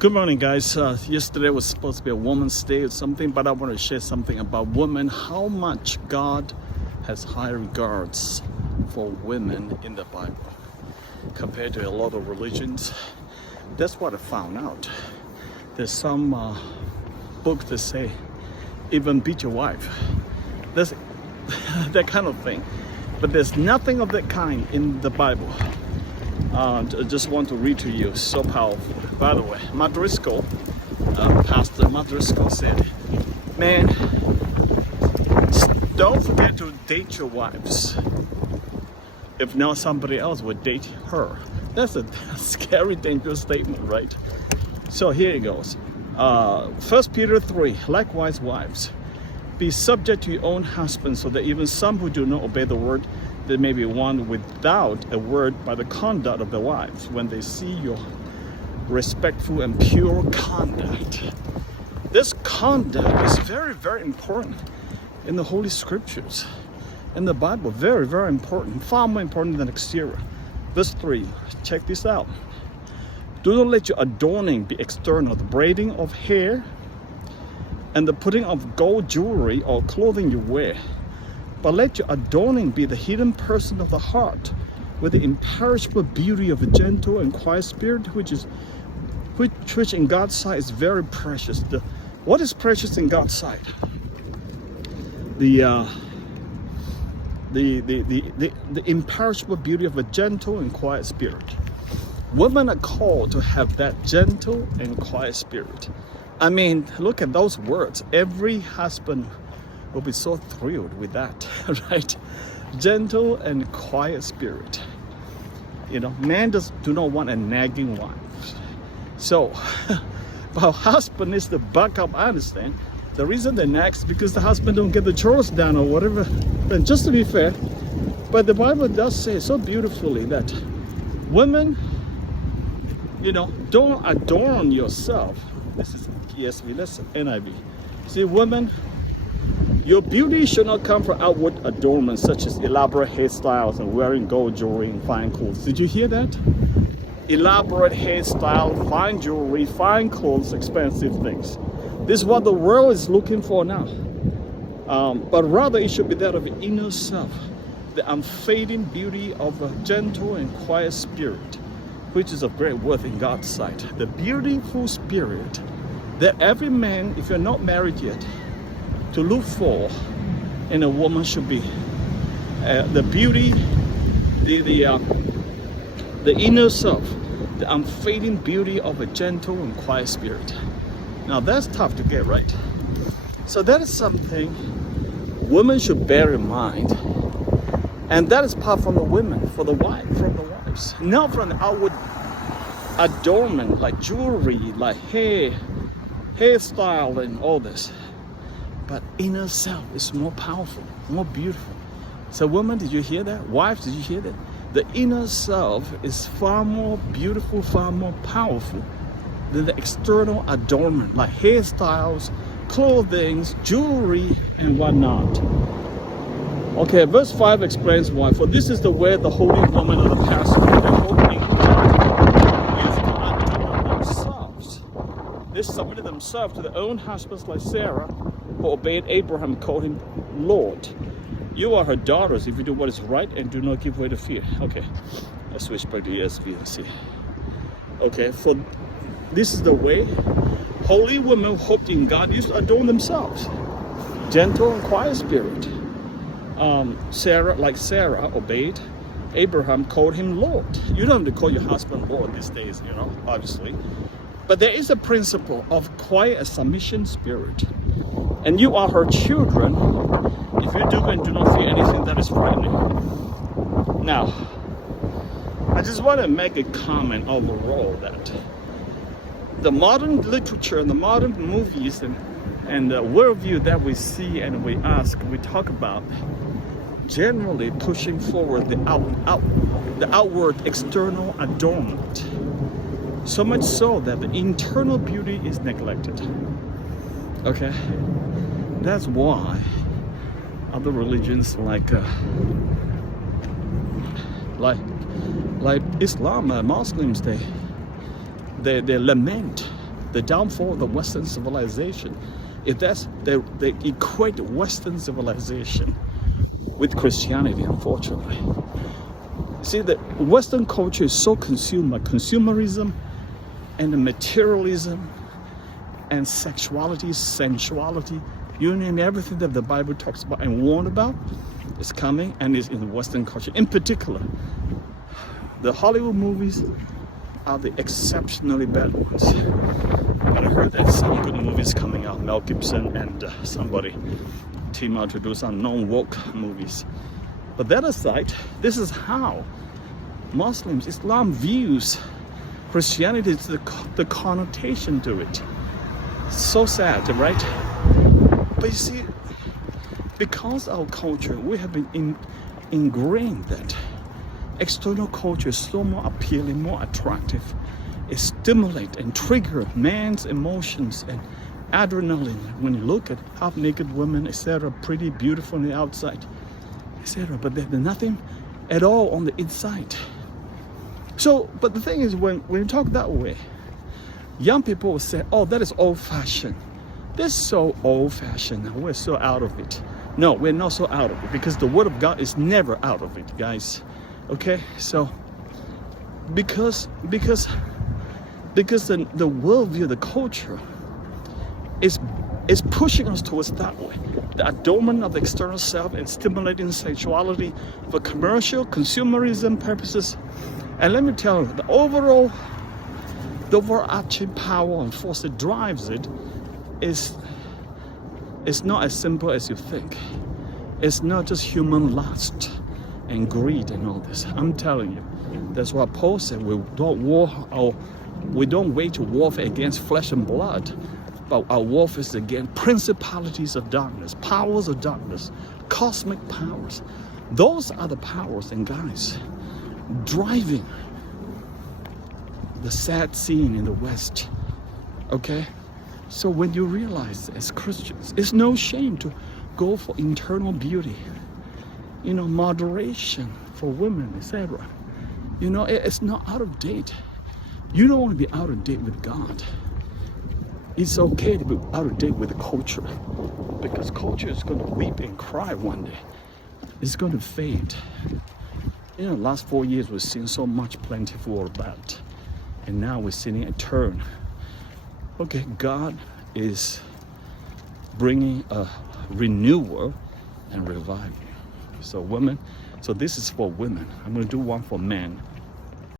Good morning, guys. Yesterday was supposed to be a Women's Day or something, but I want to share something about women, how much God has high regards for women in the Bible compared to a lot of religions. That's what I found out. There's some books that say, even beat your wife. That's that kind of thing. But there's nothing of that kind in the Bible. I just want to read to you, so powerful. By the way, Pastor Madriscoll said, man, don't forget to date your wives. If not, somebody else would date her. That's a scary, dangerous statement, right? So here it goes. 1 Peter 3, likewise wives, be subject to your own husbands, so that even some who do not obey the word, they may be won without a word by the conduct of the wives, when they see your respectful and pure conduct. This conduct is very, very important in the Holy Scriptures, in the Bible. Very, very important, far more important than exterior. Verse 3, check this out. Do not let your adorning be external, the braiding of hair and the putting of gold jewelry or clothing you wear, but let your adorning be the hidden person of the heart, with the imperishable beauty of a gentle and quiet spirit, which in God's sight is very precious. What is precious in God's sight? The imperishable beauty of a gentle and quiet spirit. Women are called to have that gentle and quiet spirit. I mean, look at those words. Every husband will be so thrilled with that, right? Gentle and quiet spirit. You know, men do not want a nagging wife. So, but husband is the backup, I understand. The reason they nag is because the husband don't get the chores done or whatever. And just to be fair, but the Bible does say so beautifully that women, you know, don't adorn yourself. This is ESV, let's NIV. See, women, your beauty should not come from outward adornments such as elaborate hairstyles and wearing gold jewelry and fine clothes. Did you hear that? Elaborate hairstyle, fine jewelry, fine clothes, expensive things. This is what the world is looking for now. But rather it should be that of the inner self, the unfading beauty of a gentle and quiet spirit, which is of great worth in God's sight. The beautiful spirit that every man, if you're not married yet, to look for in a woman should be the beauty, the inner self, the unfading beauty of a gentle and quiet spirit. Now that's tough to get right. So that is something women should bear in mind, and that is part from the women, from the wives, not from the outward adornment like jewelry, like hairstyle and all this. But inner self is more powerful, more beautiful. So women, did you hear that? Wives, did you hear that? The inner self is far more beautiful, far more powerful than the external adornment, like hairstyles, clothing, jewelry, and whatnot. Okay, verse 5 explains why. For this is the way the holy woman of the past they submitted themselves to their own husbands, like Sarah, who obeyed Abraham, called him Lord. You are her daughters if you do what is right and do not give way to fear. Okay, let's switch back to ESV and see. Okay, for this is the way holy women who hoped in God used to adorn themselves. Gentle and quiet spirit. Sarah obeyed Abraham, called him Lord. You don't have to call your husband Lord these days, you know, obviously. But there is a principle of quiet submission spirit. And you are her children if you do and do not fear anything that is frightening. Now, I just want to make a comment overall that the modern literature and the modern movies and the worldview that we see and we talk about, generally pushing forward the outward external adornment. So much so that the internal beauty is neglected. Okay? That's why other religions like Islam, Muslims, they lament the downfall of the Western civilization. If that's they equate Western civilization with Christianity, unfortunately. See, the Western culture is so consumed by consumerism and the materialism and sexuality, sensuality, you name everything that the Bible talks about and warned about is coming and is in the Western culture. In particular, the Hollywood movies are the exceptionally bad ones. But I heard that some good movies coming out, Mel Gibson and somebody team out to do some non-woke movies. But that aside, this is how Muslims, Islam views Christianity. It's the connotation to it. It's so sad, right? But you see, because our culture, we have been ingrained that external culture is so more appealing, more attractive. It stimulates and triggers man's emotions and adrenaline. When you look at half-naked women, etc., pretty, beautiful on the outside, etc., but there's nothing at all on the inside. So, but the thing is, when you talk that way, young people will say, oh, that is old-fashioned. This is so old-fashioned now, we're so out of it. No, we're not so out of it, because the Word of God is never out of it, guys. Okay, so because the worldview, the culture is pushing us towards that way. The adornment of the external self and stimulating sexuality for commercial, consumerism purposes. And let me tell you, the overarching power and force that drives it is not as simple as you think. It's not just human lust and greed and all this. I'm telling you, that's why Paul said we don't wage warfare against flesh and blood, but our warfare is against principalities of darkness, powers of darkness, cosmic powers. Those are the powers, and guys, driving the sad scene in the West. Okay, so when you realize as Christians, it's no shame to go for internal beauty, moderation for women, etc. It's not out of date. You don't want to be out of date with God. It's okay to be out of date with the culture, because culture is going to weep and cry one day. It's going to fade. Last 4 years we've seen so much plentiful of that, and now we're seeing a turn. Okay, God is bringing a renewal and revival. So women, so this is for women. I'm going to do one for men.